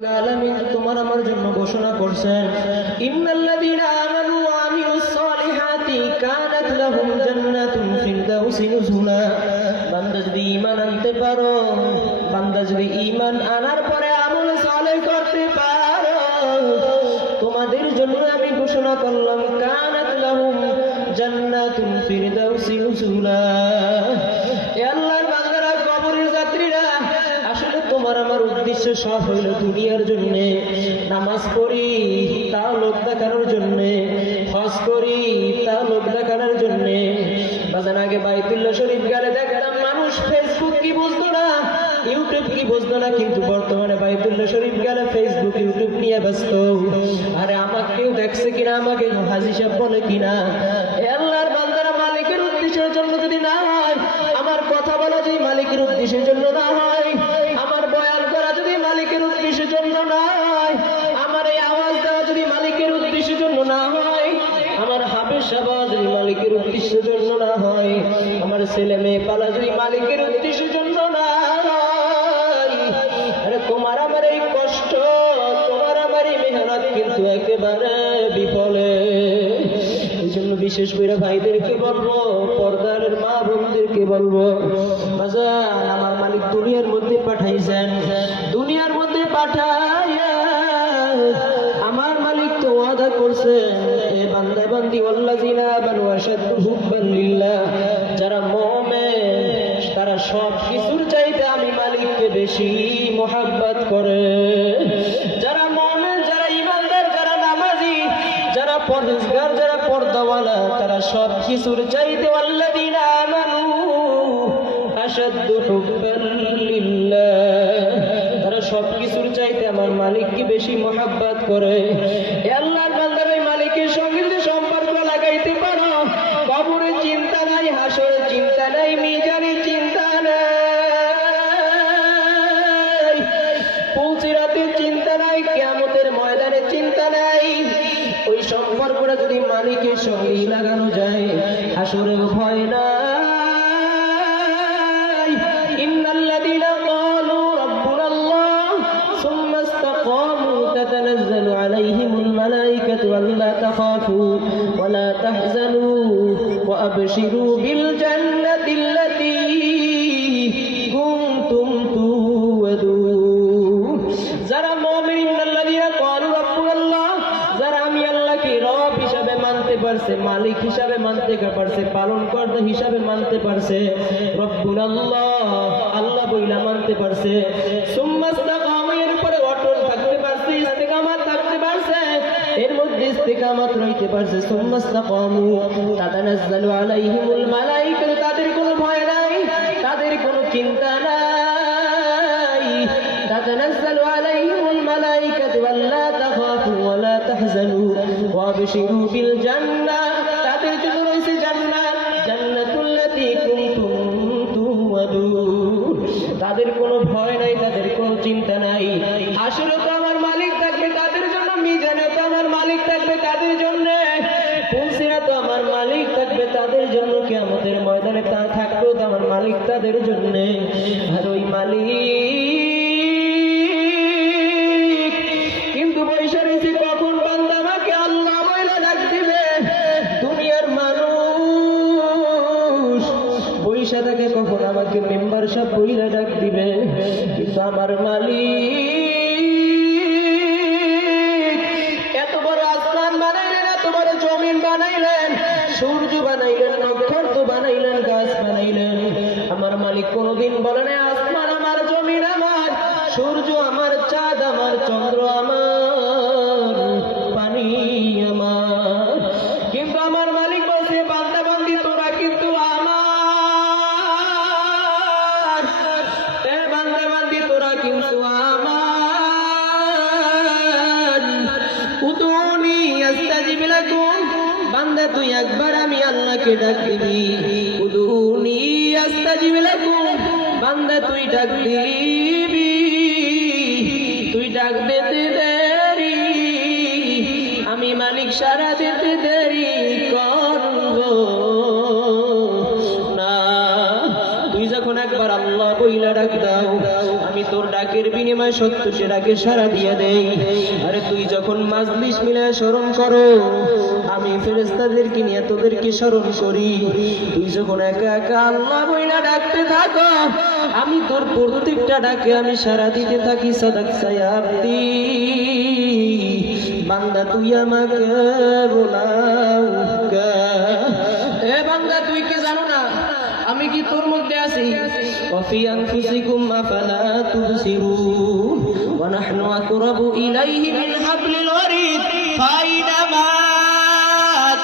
আলামিন তোমার আমার জন্য ঘোষণা করছেন ইন্নাল্লাযীনা আমানু ওয়া আমিলুস সালিহাতি কানাত লাহুম জান্নাতুল ফিরদাউসি নুজুলা। বান্দা যদি ঈমান আনতে পারো, বান্দা যদি ঈমান আনার পরে আমল সালেহ করতে পারো, তোমাদের জন্য আমি ঘোষণা করলাম কানাত লাহুম জান্নাতুল ফিরদাউসি নুজুলা। এ আল্লাহর বান্দারা, কবরের যাত্রীরা, আসলে তোমার আমার উদ্দেশ্য সব হইল দুনিয়ার জন্য। নামাজ পড়ি তা লোক দেখানোর জন্য, হজ করি তা লোক দেখানোর জন্য। বাজান আগে বাইতুল্লাহ শরীফ গেলে দেখতাম মানুষ ফেসবুক কি বুঝতো না, ইউটিউব কি বুঝতো না, কিন্তু বর্তমানে বাইতুল্লাহ শরীফ গেলে ফেসবুক ইউটিউব নিয়ে ব্যস্ত। আরে আমাকে কেউ দেখছে কিনা, আমাকে হাজি সাহেব বলে কিনা। আল্লাহর বান্দারা, মালিকের উদ্দেশ্যের জন্য যদি না হয়, আমার কথা বলা যদি মালিকের উদ্দেশ্যের জন্য না হয়, আমার বয়ান করা যদি মালিকের উদ্দেশ্যের জন্য না হয়, আমার এই আওয়াজ দেওয়া যদি মালিকের উদ্দেশ্যের জন্য না হয়, আমার হাফেজ সাহেব যদি মালিকের উদ্দেশ্যের জন্য না হয়, আমার ছেলে মেয়ে পালা যদি মালিকের উদ্দেশ্যের জন্য না হয়, আরে তোমার আমার এই কষ্ট, তোমার আমার এই মেহনত কিন্তু একেবারে বিফলে। এই জন্য বিশেষ করে ভাইদেরকে বলবো, পর্দার মা বোনদেরকে বলবো, বাজার আমার মালিক দুনিয়ার মধ্যে পাঠাইছেন, দুনিয়ার মধ্যে পাঠাইয়া আমার মালিক তো ওয়াদা করছেন, এ বান্দা বান্দি ওয়াল্লাযিনা আমানু আশাদ্দু হুব্বান লিল্লাহ, যারা মুমিন তারা সব কিছুর চাইতে আমি মালিককে বেশি মোহাব্বত করে। যারা মুমিন, যারা ঈমানদার, যারা নামাজি, যারা পরহেজগার, যারা পর্দাওয়ালা, তারা সব কিছুর চাইতে ওয়াল্লাযিনা আমানু আশাদ্দু হুব্বান লিল্লাহ, তারা সব কিছুর চাইতে আমার মালিককে বেশি মোহাব্বত করে। এ আল্লাহর বান্দার, ওই মালিকের সঙ্গে যদি সম্পর্ক লাগাইতে পারো, কবরের চিন্তা নাই, হাসরের চিন্তা নাই, মিজানের চিন্তা নাই, পুলসিরাতের চিন্তা নাই, কিয়ামতের ময়দানের চিন্তা নাই। ওই সম্পর্কটা যদি মালিকের সঙ্গে লাগানো যায়, হাসরের ভয় নাই। ইন্নাল্লাযীনা ক্বালু রাব্বুনাল্লাহ সুম্মা ইসতাকামু তাতানাজ্জালু আলাইহিমুল মালায়েকাতু আল্লা তাখাফু ওয়া লা তাহজানু ওয়া আবশিরু বিল জান্নাতিল্লাতী কুনতুম তুআদুন। যারা মুমিন, ইন্নাল্লাযীনা ক্বালু রাব্বুনাল্লাহ, যারা আমি আল্লাহকে রব হিসাবে মানতে পারছে, মালিক হিসাবে মানতে পারছে, পালন কর্তা হিসাবে মানতে পারছে, রব্বুনাল্লাহ আল্লাহ বইলা মানতে পারছে, সুম্মা ইসতাকামু, এর উপরে অটল থাকতে পারছে, ইস্তেকামাত থাকতে পারছে, এর মধ্যে ইস্তেকামাত রইতে পারছে, সুম্মা ইসতাকামু তাতানাজ্জালু আলাইহিমুল মালায়েকাতু, তাদের কোনো ভয় নাই, তাদের কোনো চিন্তা নাই, তাতানাজ্জালু আলাইহিমুল মালায়েকাতু আল্লা তাখাফু ওয়া লা তাহজানু ওয়া আবশিরু বিল জান্নাহ, তাদের জন্য রয়েছে জান্নাত, জান্নাতুল্লাতী কুনতুম তুআদুন। তাদের কোনো ভয় নাই, তাদের কোনো চিন্তা নাই। আসলে তো আমার মালিক থাকবে তাদের জন্য, মিজানে তো আমার মালিক থাকবে তাদের জন্য, পুলসিরা তো আমার মালিক থাকবে তাদের জন্য, কিয়ামতের ময়দানে তা থাকবে তো আমার মালিক তাদের জন্য। আর ওই মালিক কিন্তু বৈশা রয়েছে, কখন বান্দা আমাকে আল্লাহ বইলা ডাক দিবে। দুনিয়ার মানুষ বৈশা থাকে কখন আমাকে মেম্বার সাহেব বইলা ডাক দিবে, কিন্তু আমার মালিক এত বড় আসমান বানাইলেন, এত বড় জমিন বানাইলেন, সূর্য বানাইলেন, নক্ষত্র বানাইলেন, গাছ বানাইলেন। আমার মালিক কোনদিন বলে না আসমান আমার, জমিন আমার, সূর্য আমার, চাঁদ আমার, চন্দ্র আমার, পানি আমার। কিন্তু আমার মালিক বলছে, বান্দা বান্দি তোরা কিন্তু আমার, এ বান্দা বান্দি তোরা কিন্তু আমার। উদুনি আস্তাজিব লাকুম, বান্দা তুই একবার আমি আল্লাহকে ডাক দিবি, উদুনি আস্তাজিব লাকুম, বান্দা তুই ডাক দিবি, তুই ডাক দিতে দেরি, আমি মালিক সারা দিতে দেরি করব না। তুই যখন একবার আল্লাহ বইলা ডাক দাও, আমি তোর ডাকের বিনিময়ে বিনিময়ে 70টি ডাকে সাড়া দিয়ে দেই। আরে তুই যখন মাজলিস মিলায় স্মরণ করো, আমি ফেরেশতাদেরকে নিয়ে তোদেরকে স্মরণ করি। তুই যখন একা একা আল্লাহ বইলা ডাকতে থাকো, আমি তোর প্রত্যেকটা ডাকে আমি সাড়া দিতে থাকি। সাদাকতা ইয়া আব্দি, বান্দা তুই আমাকে বলাও। এ বান্দা, তুই কি জানো না আমি কি তোর মধ্যে আছি? ওয়াফি আনফুসিকুম আফালা তুবসিরুন ওয়া নাহনু আকরাবু ইলাইহি মিন হাবলিল ওয়ারিদ ফাইনামা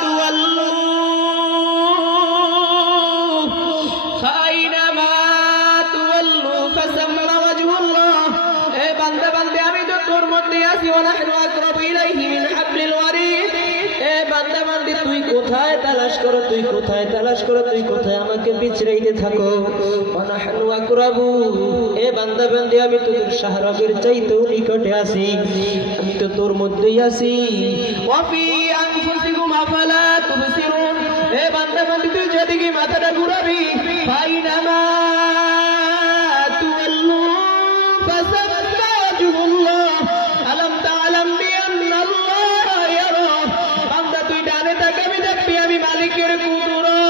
তুওয়াল্লু ফাইনামা তুওয়াল্লু ফাসাম্মা ওয়াজহুল্লাহ। এ বান্দা বান্দে, আমি তো তোর মধ্যে আছি। ওয়া নাহনু আকরাবু ইলাইহি মিন হাবলিল ওয়ারিদ। এ বান্দা বান্দে, তুই কোথায় তালাশ করো, তুই কোথায় তালাশ করো, তুই কোথায় আমাকে বিছড়াইতে থাকো। ওয়া নাহনু আকরাবু, এ বান্দা বান্দে, আমি তোদের শাহরগের চাইতেও নিকটে আছি, আমি তো তোর মধ্যেই আছি। ওয়াফি আনফুসিকুম আফালা তুবসিরুন। এ বান্দা বান্দে, তুই যেদিকে মাথাটা ঘুরাবি, ফাইনামা তুওয়াল্লু ফাসাম্মা ওয়াজহুল্লাহ আলাম তাআলাম বিআন্নাল্লাহ ইয়ারা। বান্দা, তুই ডানে তাকাবি, দেখবি আমি মালিকের কুদরত।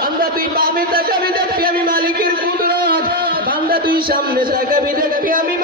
বান্দা, তুই বামে তাকাবি, দেখবি আমি মালিকের কুদরত। বান্দা, তুই সামনে তাকাবি, দেখবি আমি